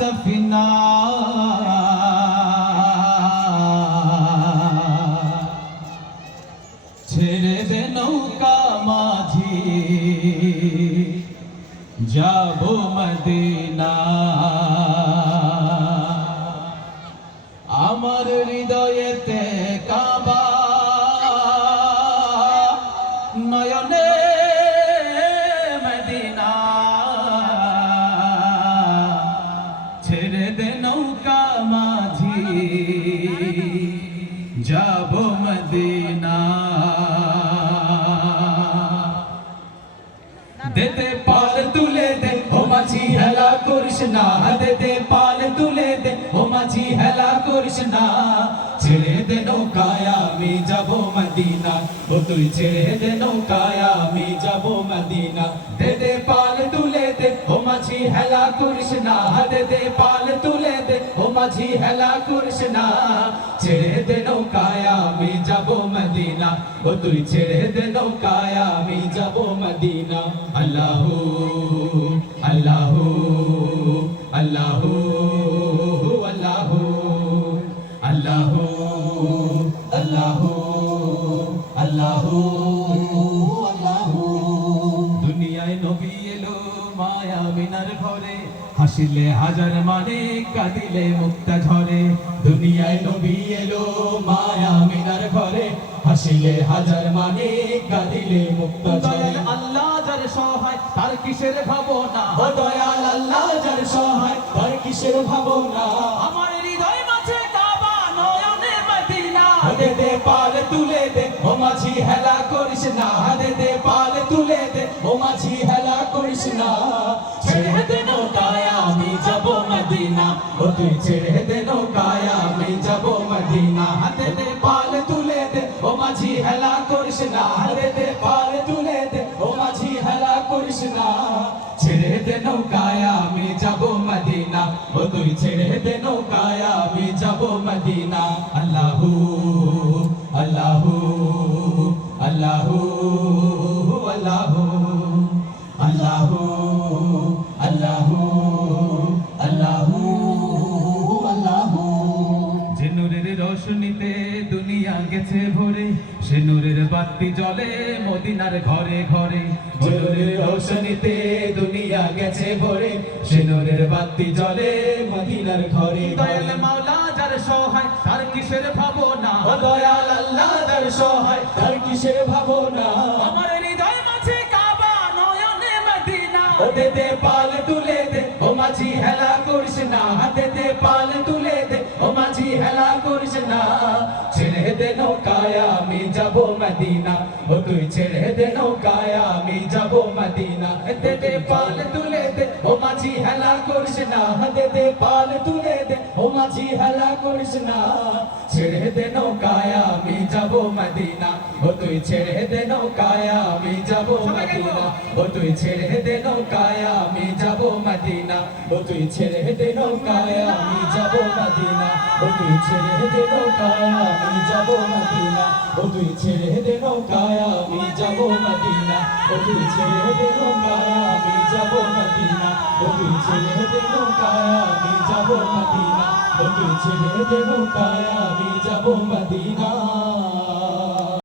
সফিনা ছেড়ে দে নৌকা মাঝি যাব মদিনা আমার হৃদয়েতে কাবা নয়নে মদিনা ছেড়ে দে নৌকা মাঝি যাব মদিনা দেতে পাল তুলে দে ও মাঝি হেলা করিস না দেতে পাল তুলে দে ও মাঝি হেলা করিস না ছেড়ে দে নৌকায় আমি যাব মদিনা ও তুই ছেড়ে দে নৌকায় আমি যাব মদিনা দেতে পাল তুলে দে ও মাঝি হেলা করিস না দেতে পাল তুলে দে ও মাঝি হেলা করিস না ছেড়ে দে নৌকায় আমি যাব মদিনা ও তুই ছেড়ে দে নৌকায় আমি যাব মদিনা আল্লাহু আল্লাহু আল্লাহু আল্লাহু আল্লাহু আল্লাহু আল্লাহু আল্লাহু দুনিয়ায় নবী এলো মায়া মিনার ঘরে হাসিলে হাজার মানে কাঁদিলে মুক্তা ঝরে দুনিয়ায় নবী এলো মায়া মিনার ঘরে হাসিলে হাজার মানে কাঁদিলে মুক্তা ঝরে আল্লাহ যার সহায় তার কিসের ভাবনা ও দয়াল আল্লাহ যার সহায় তার কিসের ভাবনা আমার হৃদয় মাঝে কাবা নয়নে মদিনা দে পাল তুলে দে ও মাঝি হেলা করিস না দে পাল তুলে দে ও মাঝি হেলা করিস না ছেড়ে দে নৌকায় আমি যাব মদিনা ও তুই ছেড়ে দে নৌকায় আমি যাব মদিনা দে পাল তুলে দে ও মাঝি হেলা করিস না দে পাল তুলে দে ও মাঝি হেলা করিস না ছেড়ে দে নৌকায় আমি যাব মদিনা ও তুই ছেড়ে দে নৌকায় আমি যাব মদিনা আল্লাহু আল্লাহু আল্লাহু আল্লাহু আল্লাহু আল্লাহু আল্লাহু আল্লাহু যে নূরের রোশনীতে দুনিয়া গেছে ভরে সে নূরের বাতি জ্বলে মদিনার ঘরে ঘরে যে নূরের রোশনীতে দুনিয়া গেছে ভরে সে নূরের বাতি জ্বলে মদিনার ঘরে দয়াল মাওলা যার সহায় তার কিসের ভাবনা ও দয়াল আল্লাহ যার সহায় তার কিসের ভাবনা আমার হৃদয় মাঝে কাবা নয়নে মদিনা ও দে পাল তুলে দে ও মাঝি হেলা করিস না দে পাল তুলে দে ও মাঝি হেলা করিস না ছেড়ে দে নৌকায় আমি যাব মদিনা ও তুই ছেড়ে দে নৌকায় আমি যাব মদিনা দে পাল তুলে দে ও মাঝি হেলা করিস না দে পাল তুলে দে ও মাঝি হেলা করিস না ছেড়ে দে নৌকায় আমি যাব মদিনা ও তুই ছেড়ে দে নৌকায় আমি যাব মদিনা ও তুই ছেড়ে দে নৌকায় আমি যাব মদিনা ও তুই ছেড়ে দে নৌকায় আমি যাব মদিনা ও তুই ছেড়ে দে নৌকায় আমি যাব মদিনা ও তুই ছেড়ে দে নৌকায় আমি যাব মদিনা ও তুই ছেড়ে দে নৌকায় আমি যাব মদিনা ও তুই ছেড়ে দে নৌকায় আমি যাব মদিনা ও তুই ছেড়ে দে নৌকায় আমি যাব মদিনা